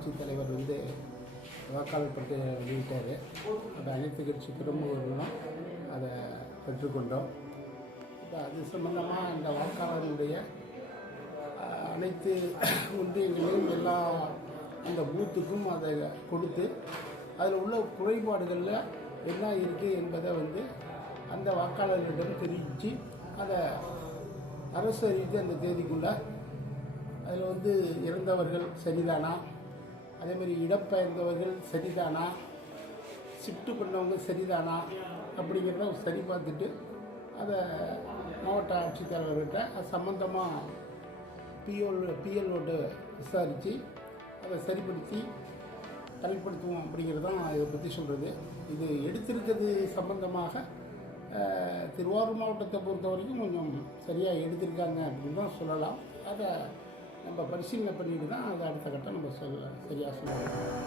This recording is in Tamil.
ஆட்சித்தலைவர் வந்து வாக்காளர் பட்டியலை வெளியிட்டார். அதை அனைத்து கட்சி பிரமுகர்களும் அதை பெற்றுக்கொண்டோம். இப்போ அது சம்பந்தமாக அந்த வாக்காளருடைய அனைத்து ஒன்றியங்களையும் எல்லா அந்த பூத்துக்கும் அதை கொடுத்து அதில் உள்ள குறைபாடுகளில் என்ன இருக்குது என்பதை வந்து அந்த வாக்காளர்களிடம் தெரிவித்து அதை அரசு அறிவித்து அந்த தேதிக்குள்ளே அதில் வந்து இறந்தவர்கள் சரிதானா, அதேமாதிரி இடம்பெயர்ந்தவர்கள் சரிதானா, ஷிஃப்ட்டு பண்ணவங்க சரிதானா அப்படிங்கிறத சரி பார்த்துட்டு அதை மாவட்ட ஆட்சித்தலைவர்கிட்ட அது சம்மந்தமாக பிஎல்ஓட்ட விசாரித்து அதை சரிப்படுத்தி தலைப்படுத்துவோம் அப்படிங்கிறது தான் இதை பற்றி சொல்கிறது. இது எடுத்திருக்கிறது சம்பந்தமாக திருவாரூர் மாவட்டத்தை பொறுத்த வரைக்கும் கொஞ்சம் சரியாக எடுத்திருக்காங்க அப்படின்னு தான் சொல்லலாம். அதை நம்ம பரிசீலனை பண்ணிட்டு தான் அதை அடுத்த கட்டம் நம்ம சரியாக சொல்லலாம்.